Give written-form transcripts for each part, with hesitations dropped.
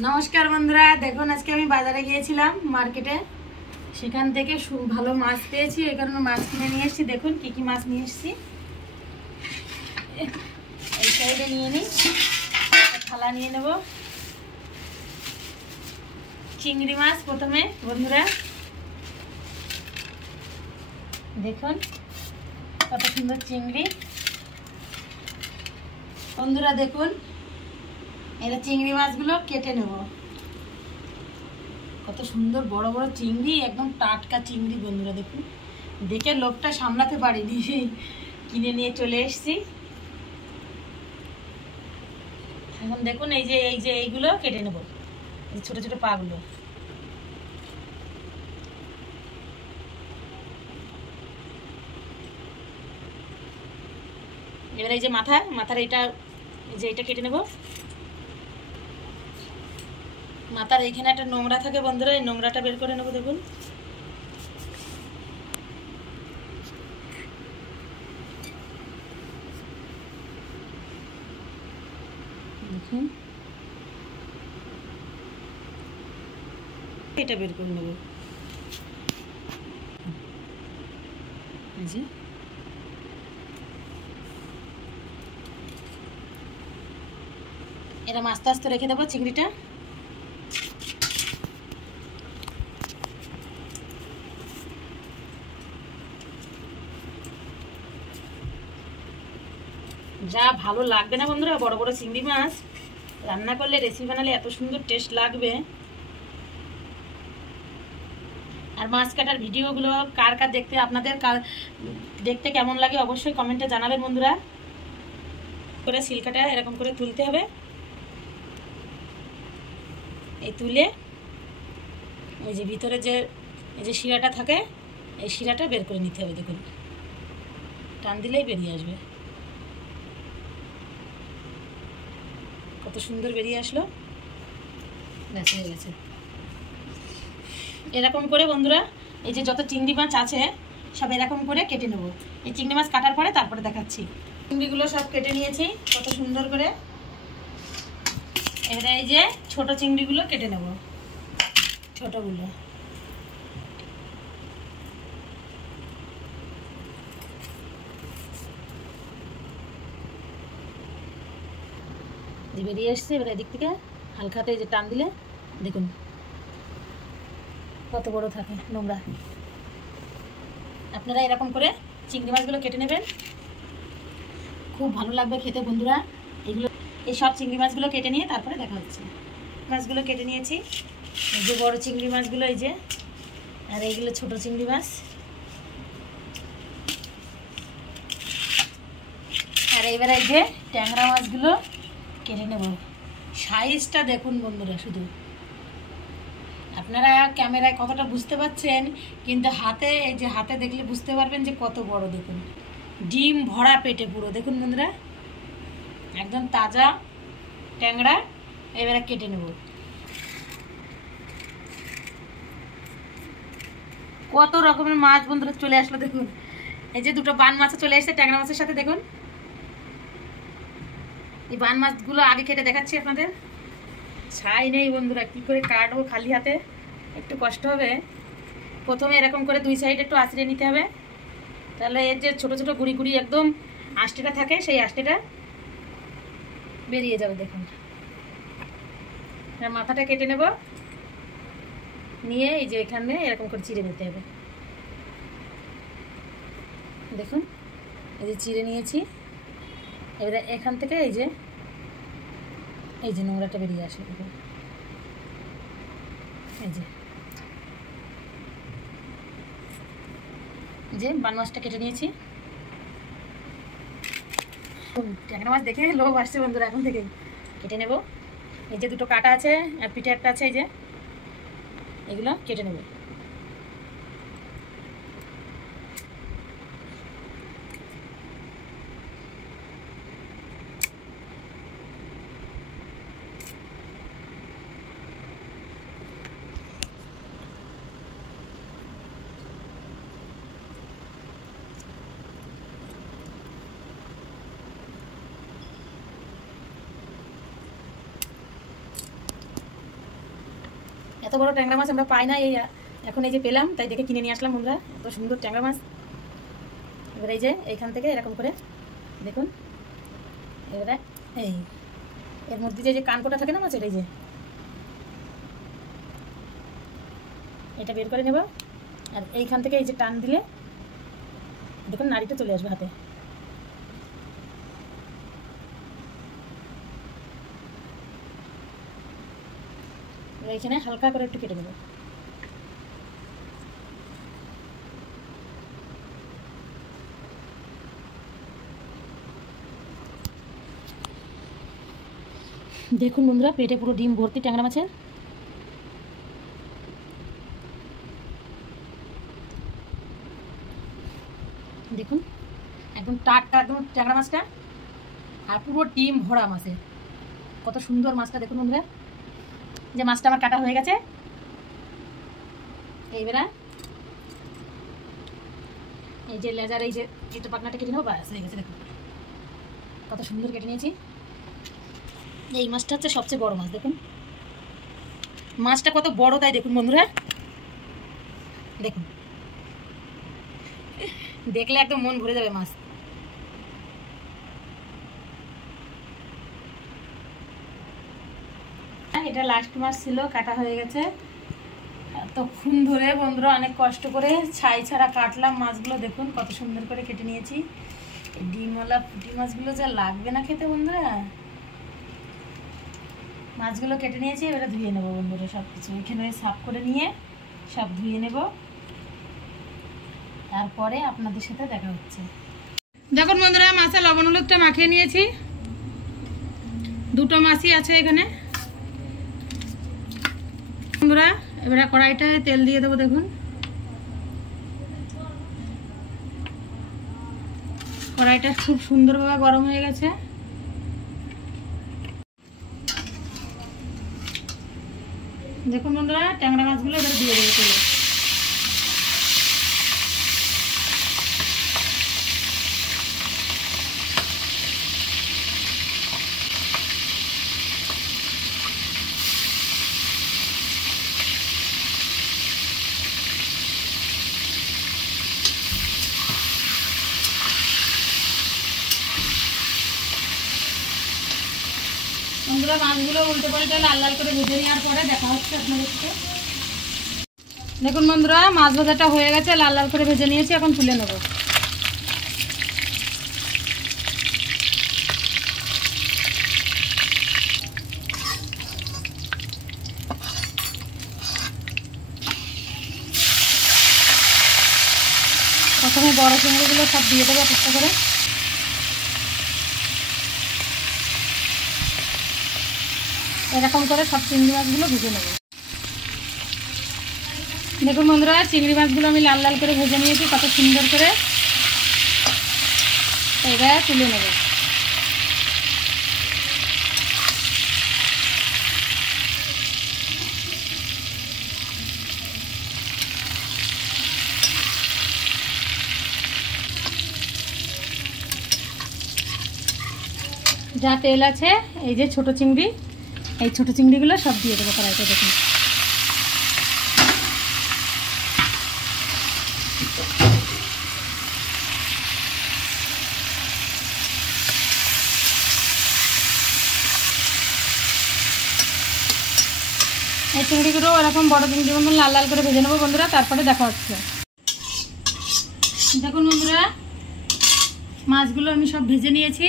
নমস্কার বন্ধুরা, দেখুন আজকে আমি বাজারে গিয়েছিলাম মার্কেটে, সেখান থেকে ভালো মাছ পেয়েছি, এই কারণে মাছ কিনে নিয়ে এসেছি। দেখুন কি কি মাছ নিয়ে এসেছি, এই সাইডে নিয়ে নিই, থালা নিয়ে নেব। চিংড়ি মাছ প্রথমে বন্ধুরা, দেখুন কত সুন্দর চিংড়ি বন্ধুরা। দেখুন এটা চিংড়ি মাছগুলো কেটে নেব। কত সুন্দর বড় বড় চিংড়ি, একদম টাটকা চিংড়ি বন্ধুরা। দেখুন দেখে লোভটা সামলাতে পারিনি, কিনে নিয়ে চলে এসেছি। এখন দেখুন এই যে এইগুলো কেটে নেব, ছোট ছোট পাগুলো। এবার এই যে মাথার এটা কেটে নেব। মাথার এইখানে একটা নোংরা থাকে বন্ধুরা, এই নোংরাটা বের করে নেব। দেখুন দেখুন এটা বের করে নেব। এরকম আস্তে আস্তে রেখে দেবো চিংড়িটা। যা ভালো লাগবে না বন্ধুরা, বড় বড় চিংড়ি মাছ রান্না করলে, রেসিপি বানালে এত সুন্দর টেস্ট লাগবে। আর মাছ কাটার ভিডিওগুলো কার কার দেখতে, আপনাদের দেখতে কেমন লাগে অবশ্যই কমেন্টে জানাবেন বন্ধুরা। করে সিলকাটা এরকম করে তুলতে হবে, এই তুলে এই যে ভিতরে এই যে শিরাটা থাকে, এই শিরাটা বের করে নিতে হবে। দেখুন টান দিলেই বেরিয়ে আসবে। কত সুন্দর বেরিয়ে আসলো, ব্যাস হয়ে গেছে। এরকম করে বন্ধুরা এই যে যত চিংড়ি মাছ আছে সব এরকম করে কেটে নেব। এই চিংড়ি মাছ কাটার পরে তারপরে দেখাচ্ছি। চিংড়িগুলো সব কেটে নিয়েছি কত সুন্দর করে। এবারে এই যে ছোট চিংড়িগুলো কেটে নেব, ছোটগুলো। বেরিয়ে এসছে। এবার এদিক থেকে হালকাতে এই যে টান দিলে দেখুন কত বড় থাকে নোংরা। আপনারা এরকম করে চিংড়ি মাছগুলো কেটে নেবেন, খুব ভালো লাগবে খেতে বন্ধুরা। এই সব চিংড়ি মাছগুলো কেটে নিয়ে তারপরে দেখা হচ্ছে। মাছগুলো কেটে নিয়েছি, এই যে বড় চিংড়ি মাছগুলো এই যে, আর এইগুলো ছোট চিংড়ি মাছ। আর এবারে এই যে ট্যাংরা মাছগুলো কেটে নেব। সাইজটা দেখুন বন্ধুরা, শুধু আপনারা ক্যামেরায় কতটা বুঝতে পারছেন, কিন্তু এই যে হাতে দেখলে বুঝতে পারবেন যে কত বড়। দেখুন ডিম ভরা পেটে পুরো। দেখুন বন্ধুরা একদম তাজা ট্যাংরা। এবারে কেটে নেব। কত রকমের মাছ বন্ধুরা চলে আসলো। দেখুন এই যে দুটো বান মাছ চলে এসেছে ট্যাংরা মাছের সাথে। দেখুন এই বান মাছগুলো আগে কেটে দেখাচ্ছি আপনাদের। ছাই নেই বন্ধুরা, কি করে কাটবো খালি হাতে, একটু কষ্ট হবে। প্রথমে এরকম করে দুই সাইড একটু আঁচড়ে নিতে হবে, তাহলে এর যে ছোট ছোট গুড়ি গুড়ি একদম আঁশটেটা থাকে, সেই আঁশটেটা বেরিয়ে যাবে। দেখুন মাথাটা কেটে নেব, নিয়ে এই যে এখানে এরকম করে চিড়ে নিতে হবে। দেখুন এই যে চিড়ে নিয়েছি। এবারে এখান থেকে এই যে নোংরাটা বেরিয়ে আসবে। দেখুন এই যে বান মাছটা কেটে নিয়েছি। ট্যাংরা মাছ দেখে লোভ আসছে বন্ধুরা, এখন থেকে কেটে নেব। এই যে দুটো কাটা আছে আর পিঠে একটা আছে, এই যে এগুলো কেটে নেব। এত বড় ট্যাংরা মাছ আমরা পাই না, এই এখন এই যে পেলাম, তাই দেখে কিনে নিয়ে আসলাম বন্ধুরা। এত সুন্দর ট্যাংরা মাছ। এবার এই যে এইখান থেকে এরকম করে দেখুন, এবারে এই এর মধ্যে যে কানকোটা থাকে না মাছের, এই যে এটা বের করে নেব। আর এইখান থেকে এই যে টান দিলে দেখুন নাড়িটা চলে আসবে হাতে। এইখানে হালকা করে একটু কেটে নেব। দেখুন বন্ধুরা, পেটে পুরো ডিম ভর্তি ট্যাংরা মাছের। দেখুন একদম টাটকা একদম ট্যাংরা মাছটা, আর পুরো ডিম ভরা মাছের। কত সুন্দর মাছটা দেখুন বন্ধুরা। যে মাছটা আমার কাটা হয়ে গেছে, এইবারে এই যে লেজার এই যে চিত্র পাকনাটা কেটে নেবো, ব্যাস হয়ে গেছে। দেখুন কত সুন্দর কেটে নিয়েছি। এই মাছটা হচ্ছে সবচেয়ে বড় মাছ। দেখুন মাছটা কত বড়, তাই দেখুন বন্ধুরা। দেখুন দেখলে একদম মন ভরে যাবে মাছ। এটা লাস্ট মাছ ছিল, কাটা হয়ে গেছে। এতক্ষণ ধরে বন্ধুরা অনেক কষ্ট করে ছাই ছাড়া কাটলাম মাছগুলো। দেখুন কত সুন্দর করে কেটে নিয়েছি। ডিমওয়ালা পুঁটি মাছগুলো যা লাগবে না খেতে বন্ধুরা। মাছগুলো কেটে নিয়েছি, এবারে ধুয়ে নেবো বন্ধুরা সব কিছু। এখানে সাফ করে নিয়ে সব ধুয়ে নেব, তারপরে আপনাদের সাথে দেখা হচ্ছে। দেখুন বন্ধুরা, মাছে লবণ হলুদটা মাখিয়ে নিয়েছি। দুটো মাছই আছে এখানে বন্ধুরা। এবারে কড়াইটায় তেল দিয়ে দেবো। দেখুন কড়াইটা খুব সুন্দরভাবে গরম হয়ে গেছে। দেখুন বন্ধুরা, ট্যাংরা মাছগুলো এবারে দিয়ে দেবো তেলে। বন্ধুরা মাছগুলো উল্টে পাল্টে লাল লাল করে ভেজে নেওয়ার পরে দেখা হচ্ছে আপনাদের সাথে। দেখুন বন্ধুরা, মাছ ভাজাটা হয়ে গেছে, লাল লাল করে ভেজে নিয়েছি। এখন তুলে নেব। প্রথমে বড় চিংড়িগুলো সব দিয়ে দেবো একটা করে। এরকম করে সব চিংড়ি মাছগুলো ভেজে নেব। দেখুন বন্ধুরা, চিংড়ি মাছগুলো আমি লাল লাল করে ভেজে নিয়েছি কত সুন্দর করে। এবার তুলে নেব। যা তেল আছে, এই যে ছোট চিংড়ি, এই ছোট চিংড়িগুলো সব দিয়ে দেবো কড়াইতে। দেখুন এই চিংড়িগুলো এরকম বড় চিংড়ি মতন লাল লাল করে ভেজে নেবো বন্ধুরা, তারপরে দেখা হচ্ছে। দেখুন বন্ধুরা, মাছগুলো আমি সব ভেজে নিয়েছি।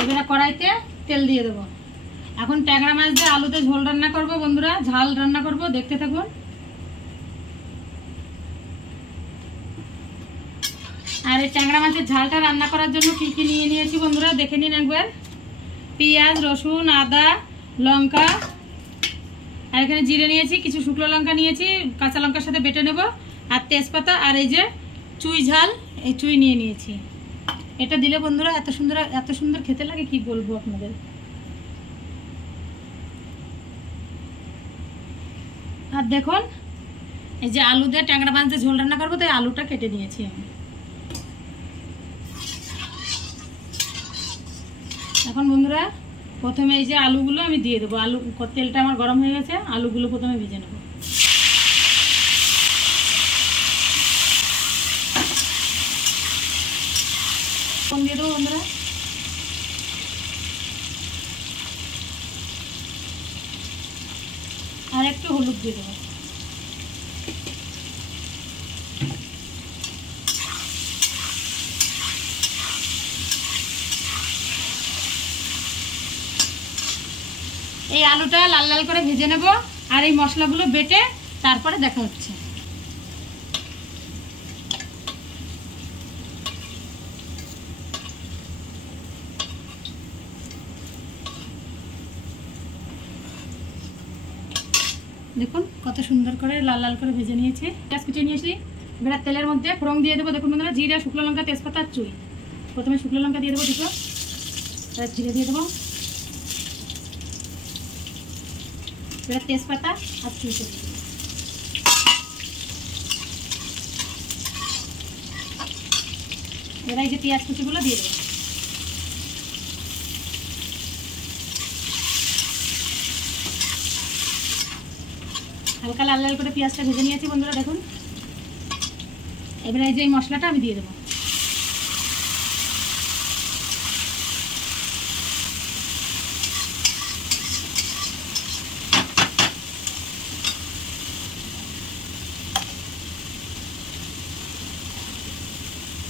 এবারে কড়াইতে তেল দিয়ে দেবো। এখন ট্যাংরা মাছ দিয়ে আলুতে ঝোল রান্না করব বন্ধুরা, ঝাল রান্না করব, দেখতে থাকুন। আর এই ট্যাংরা মাছের ঝালটা রান্না করার জন্য কি কি নিয়ে নিয়েছি বন্ধুরা দেখে নিন একবার। পেঁয়াজ, রসুন, আদা, লঙ্কা, আর এখানে জিরে নিয়েছি, কিছু শুকনো লঙ্কা নিয়েছি, কাঁচা লঙ্কার সাথে বেটে নেব, আর তেজপাতা, আর এই যে চুই ঝাল, এই চুই নিয়ে নিয়েছি। এটা দিলে বন্ধুরা এত সুন্দর খেতে লাগে, কি বলবো আপনাদের। আর দেখুন এই যে আলু দিয়ে ট্যাংরা মাছ দিয়ে ঝোল রান্না করবো, তাই আলুটা কেটে নিয়েছি আমি। এখন বন্ধুরা প্রথমে এই যে আলুগুলো আমি দিয়ে দেবো। আলু তেলটা আমার গরম হয়ে গেছে, আলুগুলো প্রথমে ভেজে নেব। দিয়ে দেবো বন্ধুরা। আর একটু হলুদ দিয়ে দেবো। এই আলুটা লাল লাল করে ভেজে নেব, আর এই মশলাগুলো বেটে তারপরে দেখা হচ্ছে। দেখুন কত সুন্দর করে লাল লাল করে ভেজে নিয়েছি। পেঁয়াজ কুচিয়ে নিয়েছি। এবার তেলের মধ্যে ফোড়ন দিয়ে দেবো। দেখুন বন্ধুরা, জিরা, শুকনো লঙ্কা, তেজপাতা আর চুই। প্রথমে শুকনো লঙ্কা দিয়ে দেবো দুটো, এবার জিরে দিয়ে দেবো, এবার তেজপাতা আর চুই দিয়ে দেবো। এবার এই যে পেঁয়াজ কুচিগুলো দিয়ে দেবো। হালকা লাল লাল করে পেঁয়াজটা ভেজে নিয়েছি বন্ধুরা, দেখুন। এবার এই যে মশলাটা আমি দিয়ে দেবো।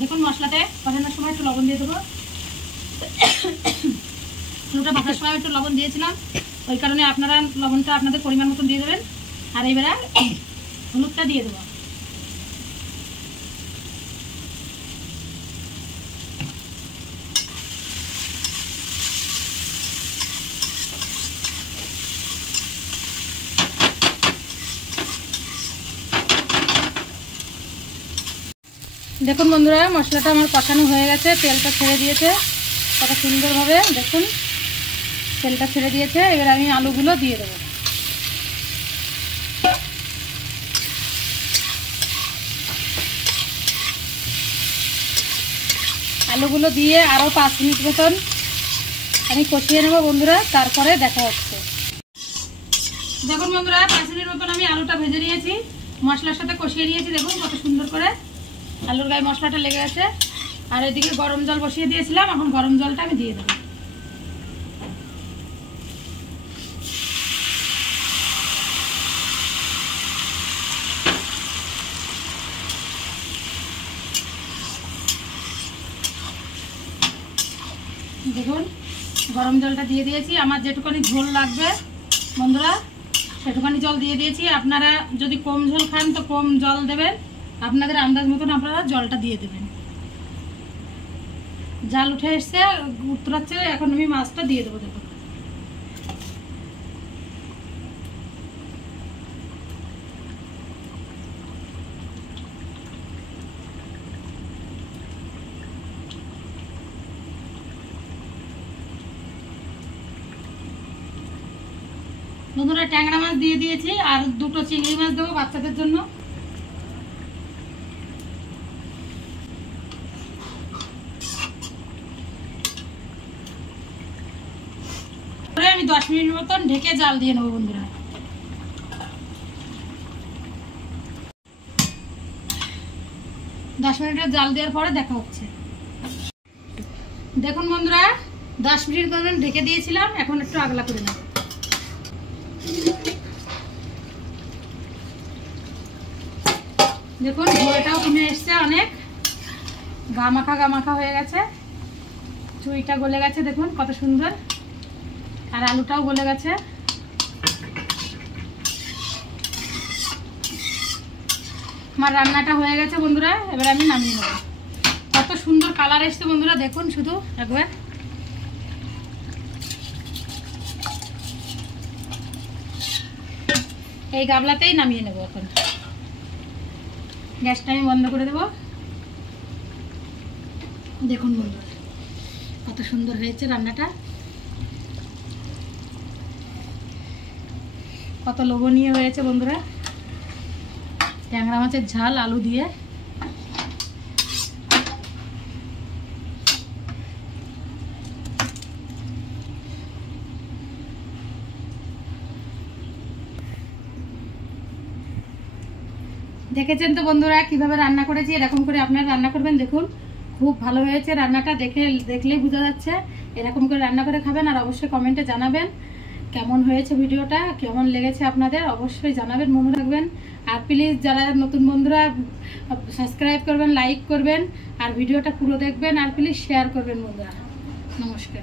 দেখুন মশলাতে কষানোর সময় একটু লবণ দিয়ে দেবো। আলুটা ভাজার সময় একটু লবণ দিয়েছিলাম, ওই কারণে আপনারা লবণটা আপনাদের পরিমাণ মতন দিয়ে দেবেন। আর এবারে হলুদটা দিয়ে দেবো। দেখুন বন্ধুরা, মশলাটা আমার কষানো হয়ে গেছে, তেলটা ছেড়ে দিয়েছে কত সুন্দরভাবে। দেখুন তেলটা ছেড়ে দিয়েছে। এবার আমি আলুগুলো দিয়ে দেবো। আলুগুলো দিয়ে আরও 5 মিনিট মতন আমি কষিয়ে নেবো বন্ধুরা, তারপরে দেখা হচ্ছে। দেখুন বন্ধুরা, 5 মিনিট মতন আমি আলুটা ভেজে নিয়েছি, মশলার সাথে কষিয়ে নিয়েছি। দেখুন কত সুন্দর করে আলুর গায়ে মশলাটা লেগে গেছে। আর এদিকে গরম জল বসিয়ে দিয়েছিলাম, এখন গরম জলটা আমি দিয়ে দেবো। দেখুন গরম জলটা দিয়ে দিয়েছি। আমার যেটুকানি ঝোল লাগবে বন্ধুরা সেটুকানি জল দিয়ে দিয়েছি। আপনারা যদি কম ঝোল খান তো কম জল দেবেন, আপনাদের আন্দাজ মতন আপনারা জলটা দিয়ে দেবেন। জাল উঠে এসছে, উতরাচ্ছে, এখন আমি মাছটা দিয়ে দেবো। দেখুন বন্ধুরা, ট্যাংরা মাছ দিয়ে দিয়েছি, আর 2টো চিংড়ি মাছ দেবো বাচ্চাদের জন্য। আমি 10 মিনিট মতন ঢেকে জাল দিয়ে নেবো বন্ধুরা। দশ মিনিটের জাল দেওয়ার পরে দেখা হচ্ছে। দেখুন বন্ধুরা, 10 মিনিট মতন ঢেকে দিয়েছিলাম, এখন একটু আগলা করে নেব। দেখুন ঝোলটাও কমে এসছে অনেক, গামাখা হয়ে গেছে, চুইটা গলে গেছে। দেখুন কত সুন্দর, আর আলুটাও গলে গেছে। আমার রান্নাটা হয়ে গেছে বন্ধুরা, এবার আমি নামিয়ে নেব। কত সুন্দর কালার এসছে বন্ধুরা, দেখুন শুধু একবার। এই গামলাতেই নামিয়ে নেব। এখন গ্যাসটা আমি বন্ধ করে দেব। দেখুন বন্ধুরা কত সুন্দর হয়েছে রান্নাটা, কত লোভনীয় হয়েছে বন্ধুরা। ট্যাংরা মাছের ঝাল আলু দিয়ে। দেখেছেন তো বন্ধুরা কিভাবে রান্না করেছি, এরকম করে আপনারা রান্না করবেন। দেখুন খুব ভালো হয়েছে রান্নাটা, দেখলেই বোঝা যাচ্ছে। এরকম করে রান্না করে খাবেন আর অবশ্যই কমেন্টে জানাবেন কেমন হয়েছে, ভিডিওটা কেমন লেগেছে আপনাদের অবশ্যই জানাবেন, মনে রাখবেন। আর প্লিজ যারা নতুন বন্ধুরা সাবস্ক্রাইব করবেন, লাইক করবেন আর ভিডিওটা পুরো দেখবেন আর প্লিজ শেয়ার করবেন বন্ধুরা। নমস্কার।